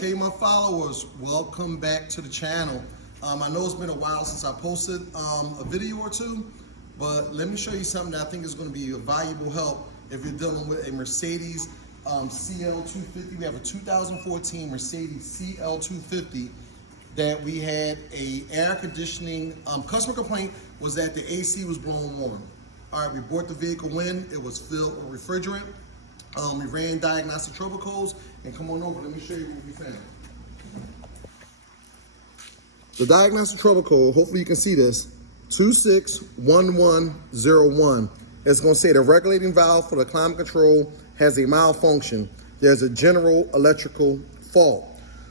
Hey, my followers, welcome back to the channel. I know it's been a while since I posted a video or two, but let me show you something that I think is going to be a valuable help if you're dealing with a Mercedes cla250. We have a 2014 Mercedes cla250 that we had a air conditioning customer complaint was that the AC was blowing warm. All right, we brought the vehicle in. It was filled with refrigerant. We ran diagnostic trouble codes, and come on over, let me show you what we found. The diagnostic trouble code, hopefully you can see this, 261101. It's gonna say the regulating valve for the climate control has a malfunction. There's a general electrical fault.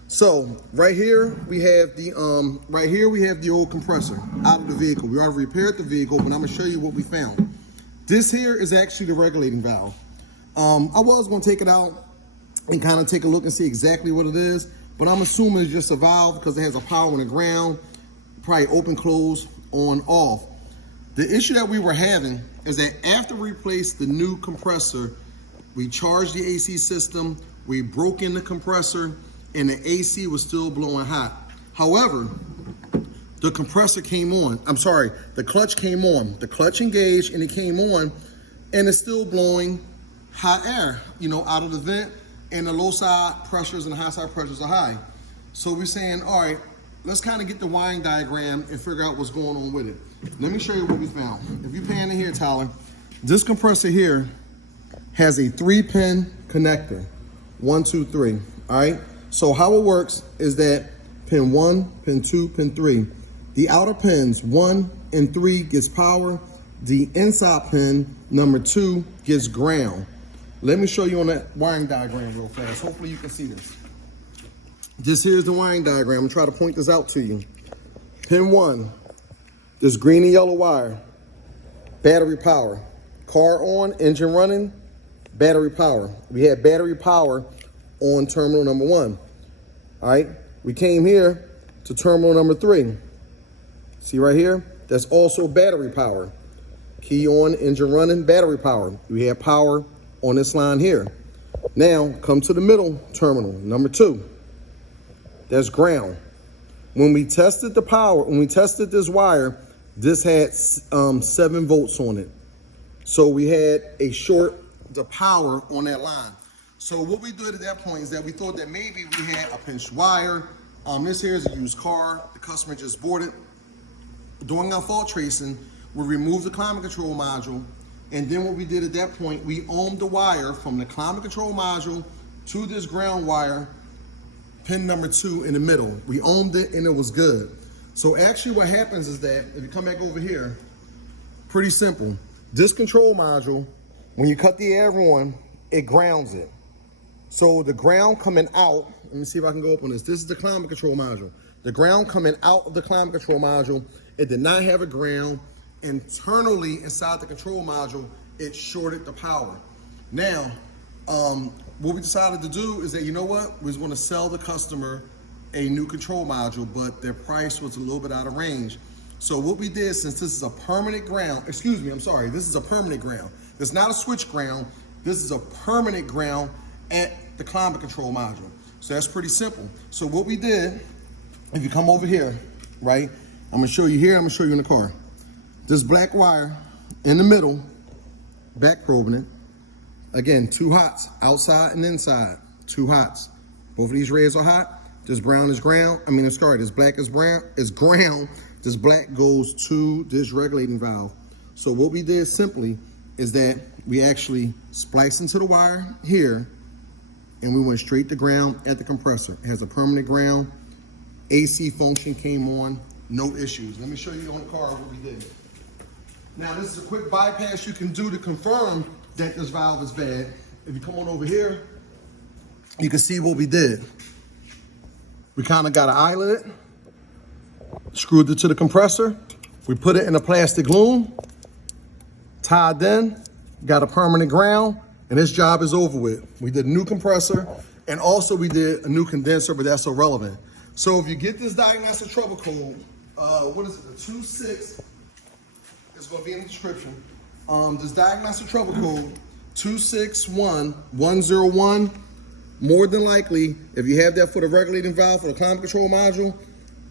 So right here we have the old compressor out of the vehicle. We already repaired the vehicle, but I'm gonna show you what we found. This here is actually the regulating valve. I was going to take it out and kind of take a look and see exactly what it is, but I'm assuming it's just a valve because it has a power on the ground, probably open, close, on, off. The issue that we were having is that after we replaced the new compressor, we charged the AC system, we broke in the compressor, and the AC was still blowing hot. However, the compressor came on. The clutch came on. The clutch engaged and it came on, and it's still blowing hot air, out of the vent, and the low side pressures and the high side pressures are high. So we're saying, all right, let's kind of get the wiring diagram and figure out what's going on with it. Let me show you what we found. If you pan in here, Tyler, this compressor here has a 3-pin connector, 1, 2, 3, all right? So how it works is that pin 1, pin 2, pin 3. The outer pins 1 and 3 gets power. The inside pin, number 2, gets ground. Let me show you on that wiring diagram real fast. Hopefully you can see this. This here is the wiring diagram. I'm trying to point this out to you. Pin 1, this green and yellow wire, battery power. Car on, engine running, battery power. We had battery power on terminal number 1. All right, we came here to terminal number 3. See right here? That's also battery power. Key on, engine running, battery power. We have power on this line here. Now, come to the middle terminal, number 2. That's ground. When we tested the power, when we tested this wire, this had 7 volts on it. So we had a short the power on that line. So what we did at that point is that we thought that maybe we had a pinched wire. This here is a used car. The customer just bought it. During our fault tracing, we removed the climate control module, and then what we did at that point, we ohmed the wire from the climate control module to this ground wire, pin number 2 in the middle. We ohmed it and it was good. So actually what happens is that, if you come back over here, pretty simple. This control module, when you cut the air on, it grounds it. So the ground coming out, let me see if I can go up on this. This is the climate control module. The ground coming out of the climate control module, it did not have a ground. Internally inside the control module, it shorted the power. Now, what we decided to do is that, we was going to sell the customer a new control module, but their price was a little bit out of range. So what we did, since this is a permanent ground, this is a permanent ground. It's not a switch ground. This is a permanent ground at the climate control module. So that's pretty simple. So what we did, if you come over here, right, I'm gonna show you here, I'm gonna show you in the car. This black wire in the middle, back probing it. Again, 2 hots, outside and inside, 2 hots. Both of these reds are hot. This brown is ground. This black is brown, is ground. This black goes to this regulating valve. So what we did simply is that we actually spliced into the wire here, and we went straight to ground at the compressor. It has a permanent ground. AC function came on, no issues. Let me show you on the car what we did. Now, this is a quick bypass you can do to confirm that this valve is bad. If you come on over here, you can see what we did. We kind of got an eyelet, screwed it to the compressor. We put it in a plastic loom, tied in, got a permanent ground, and this job is over with. We did a new compressor, and also we did a new condenser, but that's irrelevant. So if you get this diagnostic trouble code, what is it, the 26, it's gonna be in the description. This diagnostic trouble code, 261101, more than likely, if you have that for the regulating valve for the climate control module,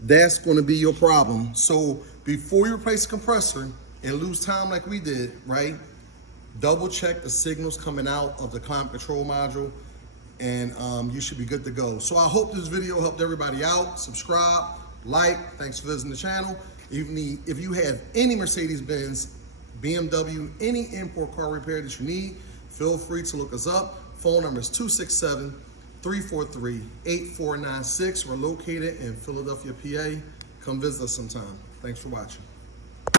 that's going to be your problem. So before you replace the compressor and lose time like we did, right, double check the signals coming out of the climate control module, and you should be good to go. So I hope this video helped everybody out. Subscribe, like, thanks for visiting the channel. If you have any Mercedes-Benz, BMW, any import car repair that you need, feel free to look us up. Phone number is 267-343-8496. We're located in Philadelphia, PA. Come visit us sometime. Thanks for watching.